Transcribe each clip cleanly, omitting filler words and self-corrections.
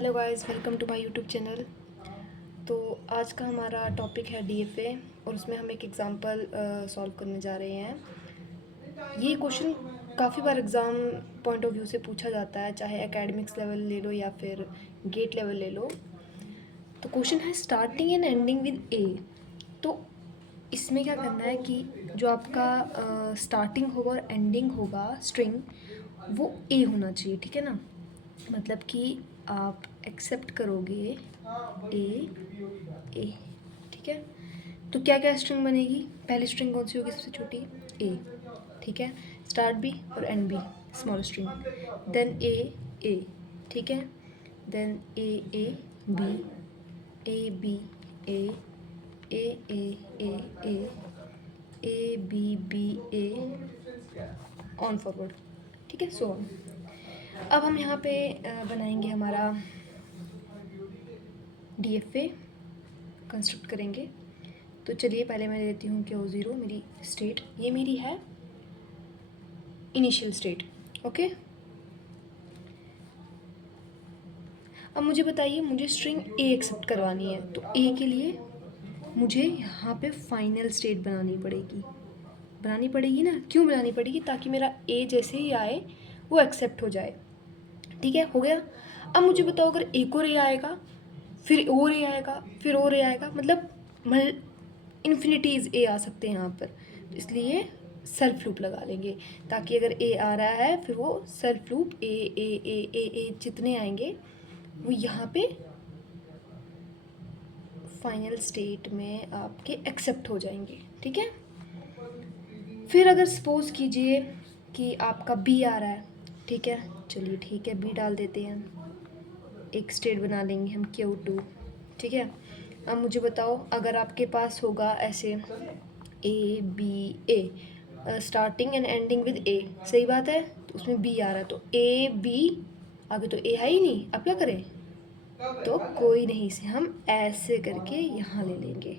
Hello guys, welcome to my YouTube channel. तो आज का हमारा टॉपिक है डीएफए और उसमें हम एक एग्ज़ाम्पल सॉल्व करने जा रहे हैं। ये क्वेश्चन काफ़ी बार एग्ज़ाम पॉइंट ऑफ व्यू से पूछा जाता है, चाहे एकेडमिक्स लेवल ले लो या फिर गेट लेवल ले लो। तो क्वेश्चन है स्टार्टिंग एंड एंडिंग विद ए। तो इसमें क्या करना है कि जो आपका स्टार्टिंग होगा और एंडिंग होगा स्ट्रिंग, वो ए होना चाहिए, ठीक है ना। मतलब कि आप एक्सेप्ट करोगे ए ए, ठीक है। तो क्या क्या स्ट्रिंग बनेगी, पहली स्ट्रिंग कौन सी होगी सबसे छोटी, ए, ठीक है। स्टार्ट बी और end B small string, then A, ठीक है। Then A B, A B A, A A B A, on forward, ठीक है, सो ऑन। अब हम यहाँ पे बनाएंगे हमारा डीएफए, कंस्ट्रक्ट करेंगे। तो चलिए पहले मैं लेती हूँ क्यू ज़ीरो, मेरी स्टेट, ये मेरी है इनिशियल स्टेट, ओके। अब मुझे बताइए, मुझे स्ट्रिंग ए एक्सेप्ट करवानी है, तो ए के लिए मुझे यहाँ पे फाइनल स्टेट बनानी पड़ेगी ना। क्यों बनानी पड़ेगी? ताकि मेरा ए जैसे ही आए वो एक्सेप्ट हो जाए, ठीक है, हो गया। अब मुझे बताओ, अगर एक और ए आएगा, फिर और ए आएगा, फिर और ए आएगा, मतलब इन्फिनिटीज़ ए आ सकते हैं यहाँ पर। तो इसलिए सेल्फ लूप लगा लेंगे, ताकि अगर ए आ रहा है फिर वो सेल्फ लूप ए जितने आएंगे वो यहाँ पे फाइनल स्टेट में आपके एक्सेप्ट हो जाएंगे, ठीक है। फिर अगर सपोज़ कीजिए कि आपका बी आ रहा है, ठीक है, चलिए ठीक है, बी डाल देते हैं, एक स्टेट बना लेंगे हम Q2, ठीक है। अब मुझे बताओ, अगर आपके पास होगा ऐसे A B A, starting and ending with A, सही बात है, तो उसमें बी आ रहा है, तो ए बी, आगे तो ए है ही नहीं, अब क्या करें? तो कोई नहीं, इसे हम ऐसे करके यहाँ ले लेंगे,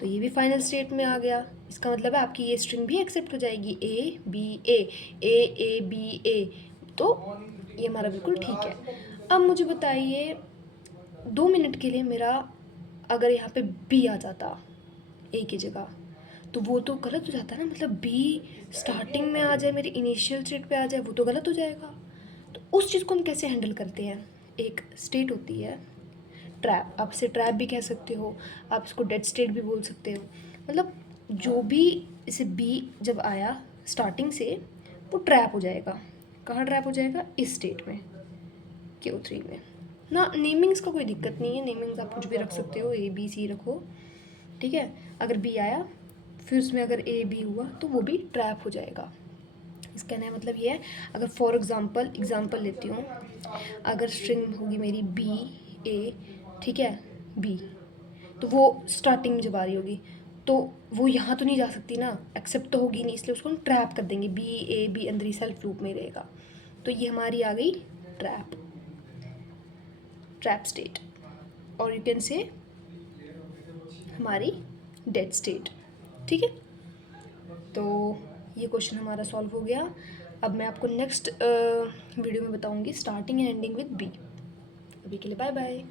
तो ये भी फाइनल स्टेट में आ गया। इसका मतलब है आपकी ये स्ट्रिंग भी एक्सेप्ट हो जाएगी, ए बी ए बी ए, तो ये हमारा बिल्कुल ठीक है। अब मुझे बताइए, 2 मिनट के लिए मेरा अगर यहाँ पे बी आ जाता ए की जगह, तो वो तो गलत हो जाता है ना। मतलब बी स्टार्टिंग में आ जाए, मेरी इनिशियल स्टेट पे आ जाए, वो तो गलत हो जाएगा। तो उस चीज़ को हम कैसे हैंडल करते हैं? एक स्टेट होती है ट्रैप, आप इसे ट्रैप भी कह सकते हो, आप इसको डेड स्टेट भी बोल सकते हो। मतलब जो भी इसे बी जब आया स्टार्टिंग से, वो ट्रैप हो जाएगा। कहाँ ट्रैप हो जाएगा? इस स्टेट में, Q3 में ना। नेमिंग्स का कोई दिक्कत नहीं है, नेमिंग्स आप कुछ भी रख सकते हो, ए बी सी रखो, ठीक है। अगर बी आया फिर उसमें अगर ए बी हुआ तो वो भी ट्रैप हो जाएगा। इसका कहने का मतलब ये है, अगर फॉर एग्जांपल लेती हूँ, अगर स्ट्रिंग होगी मेरी बी ए, ठीक है, बी, तो वो स्टार्टिंग में जब आ रही होगी तो वो यहाँ तो नहीं जा सकती ना, एक्सेप्ट तो होगी नहीं, इसलिए उसको हम ट्रैप कर देंगे, बी अंदर ही सेल्फ लूप में रहेगा। तो ये हमारी आ गई ट्रैप स्टेट, और यू कैन से हमारी डेड स्टेट, ठीक है। तो ये क्वेश्चन हमारा सॉल्व हो गया। अब मैं आपको नेक्स्ट वीडियो में बताऊंगी starting and ending with B. अभी के लिए बाय बाय।